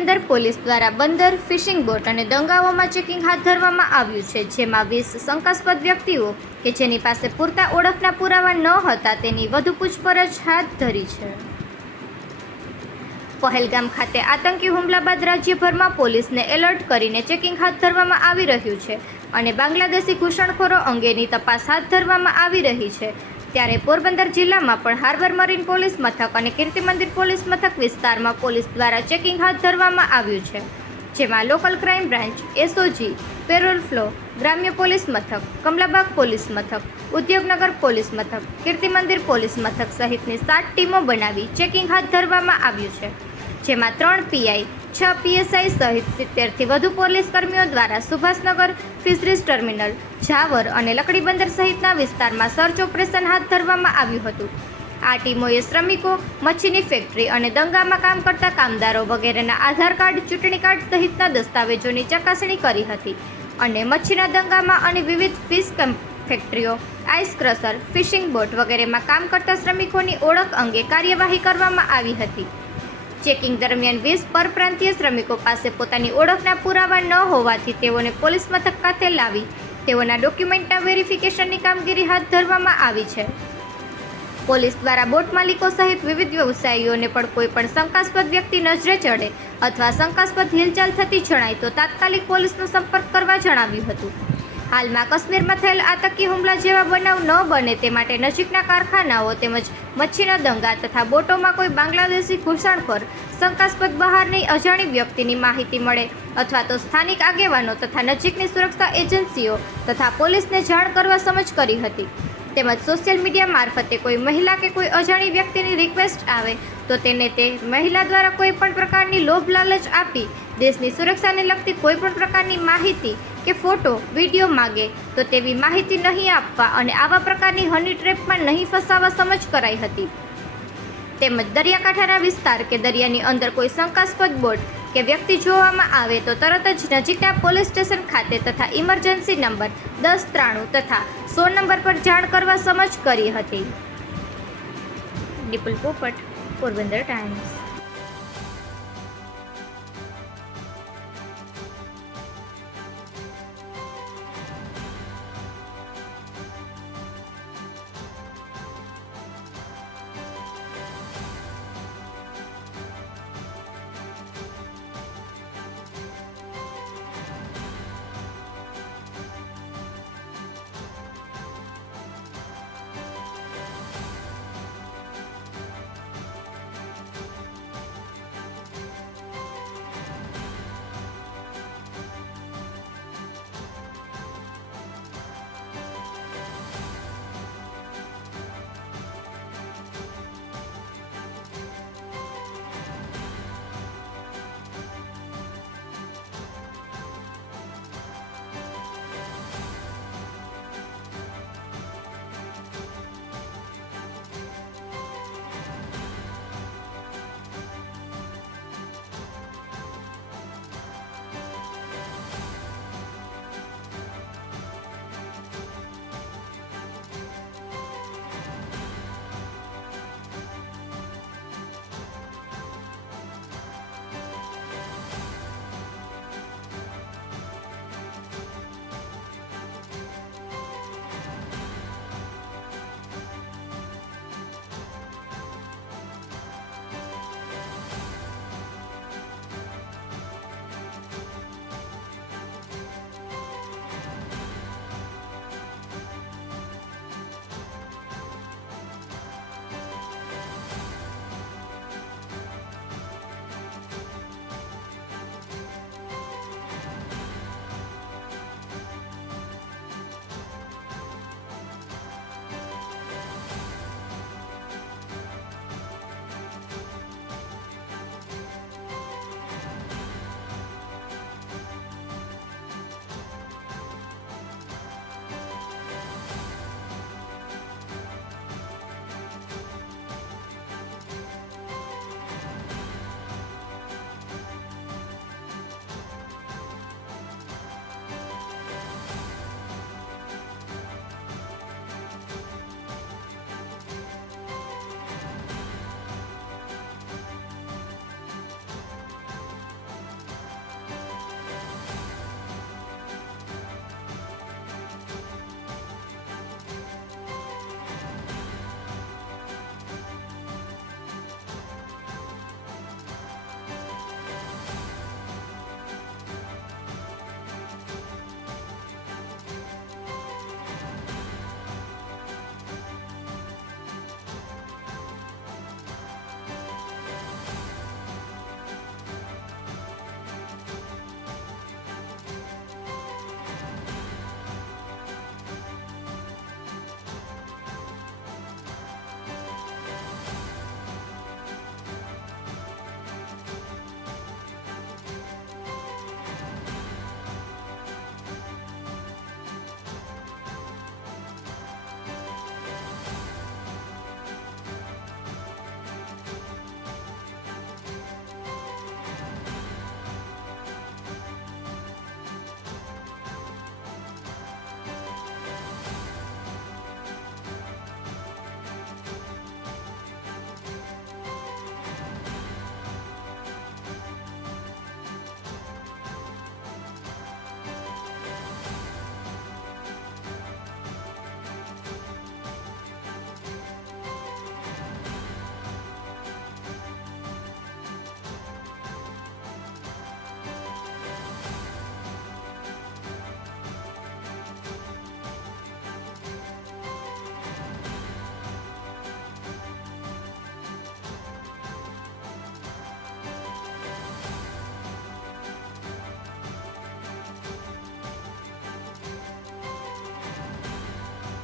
Porbandar police દ્વારા બંદર, fishing boat અને દંગાઓમાં ચેકિંગ હાથ ધરવામાં આવ્યું છે, જેમાં વીસ શંકાસ્પદ વ્યક્તિઓ કે જેની પાસે પૂરતા ઓળખના પુરાવા ન હતા તેની વધુ પૂછપરછ હાથ ધરી છે. પહેલગામ ખાતે આતંકી હુમલા બાદ રાજ્યભરમાં પોલીસને એલર્ટ કરીને ચેકિંગ હાથ ધરવામાં આવી રહ્યું છે અને બાંગ્લાદેશી ઘૂસણખોરો અંગેની તપાસ હાથ ધરવામાં આવી રહી છે. ત્યારે પોરબંદર જિલ્લામાં પણ હાર્બર મરીન પોલીસ મથક અને કીર્તિ મંદિર પોલીસ મથક વિસ્તારમાં પોલીસ દ્વારા ચેકિંગ હાથ ધરવામાં આવ્યું છે, જેમાં local crime branch SOG parole furlough, ગ્રામ્ય પોલીસ મથક, કમલાબાગ પોલીસ મથક, ઉદ્યોગનગર પોલીસ મથક, કીર્તિ મંદિર પોલીસ મથક સહિતની સાત ટીમો બનાવી ચેકિંગ હાથ ધરવામાં આવ્યું છે, જેમાં ત્રણ પીઆઈ છ પીએસઆઈ સહિત સિત્તેરથી વધુ પોલીસ કર્મીઓ દ્વારા સુભાષનગર ફિશરીઝ ટર્મિનલ, ઝાવર અને લકડી બંદર સહિતના વિસ્તારમાં સર્ચ ઓપરેશન હાથ ધરવામાં આવ્યું હતું. આ ટીમોએ શ્રમિકો, મચ્છીની ફેક્ટરી અને દંગામાં કામ કરતા કામદારો વગેરેના આધાર કાર્ડ, ચૂંટણી કાર્ડ સહિતના દસ્તાવેજોની ચકાસણી કરી હતી અને મચ્છીના દંગામાં અને વિવિધ ફિશ ફેક્ટરીઓ, આઈસ ક્રશર, ફિશિંગ બોટ વગેરેમાં કામ કરતા શ્રમિકોની ઓળખ અંગે કાર્યવાહી કરવામાં આવી હતી. ચેકિંગ દરમિયાન વીસ પરપ્રાંતીય શ્રમિકો પાસે પોતાની ઓળખના પુરાવા ન હોવાથી તેઓને પોલીસ મથક ખાતે લાવી તેઓના ડોક્યુમેન્ટના વેરિફિકેશનની કામગીરી હાથ ધરવામાં આવી છે. પોલીસ દ્વારા બોટ માલિકો સહિત વિવિધ વ્યવસાયીઓને પણ કોઈપણ શંકાસ્પદ વ્યક્તિ નજરે ચડે અથવા શંકાસ્પદ હિલચાલ થતી જણાય તો તાત્કાલિક પોલીસનો સંપર્ક કરવા જણાવ્યું હતું. હાલમાં કાશ્મીરમાં થયેલ આતંકી હુમલા જેવા બનાવ ન બને તે માટે નજીકના કારખાનાઓ તેમજ મચ્છીના દંગા તથા બોટોમાં કોઈ બાંગ્લાદેશી ઘૂસણખોર શંકાસ્પદ બહારની અજાણી વ્યક્તિની માહિતી મળે અથવા તો સ્થાનિક આગેવાનો તથા નજીકની સુરક્ષા એજન્સીઓ તથા પોલીસને જાણ કરવા સમજ કરી હતી. તેમજ સોશિયલ મીડિયા મારફતે કોઈ મહિલા કે કોઈ અજાણી વ્યક્તિની રિક્વેસ્ટ આવે તો તેને તે મહિલા દ્વારા કોઈ પણ પ્રકારની લોભ લાલચ આપી દેશની સુરક્ષાને લગતી કોઈ પણ પ્રકારની માહિતી કે ફોટો, વીડિયો માગે તો તેવી માહિતી નહીં આપવા અને આવા પ્રકારની હની ટ્રેપમાં નહીં ફસાવા સમજ કરાઈ હતી. તેમજ દરિયાકાંઠાના વિસ્તાર કે દરિયાની અંદર કોઈ શંકાસ્પદ બોટ કે વ્યક્તિ જોવામાં આવે તો તરત જ નજીકના પોલીસ સ્ટેશન ખાતે તથા ઇમરજન્સી નંબર દસ ત્રાણું તથા સો નંબર પર જાણ કરવા સમજ કરી હતી. નિપુલ પોપટ, પોરબંદર ટાઈમ્સ.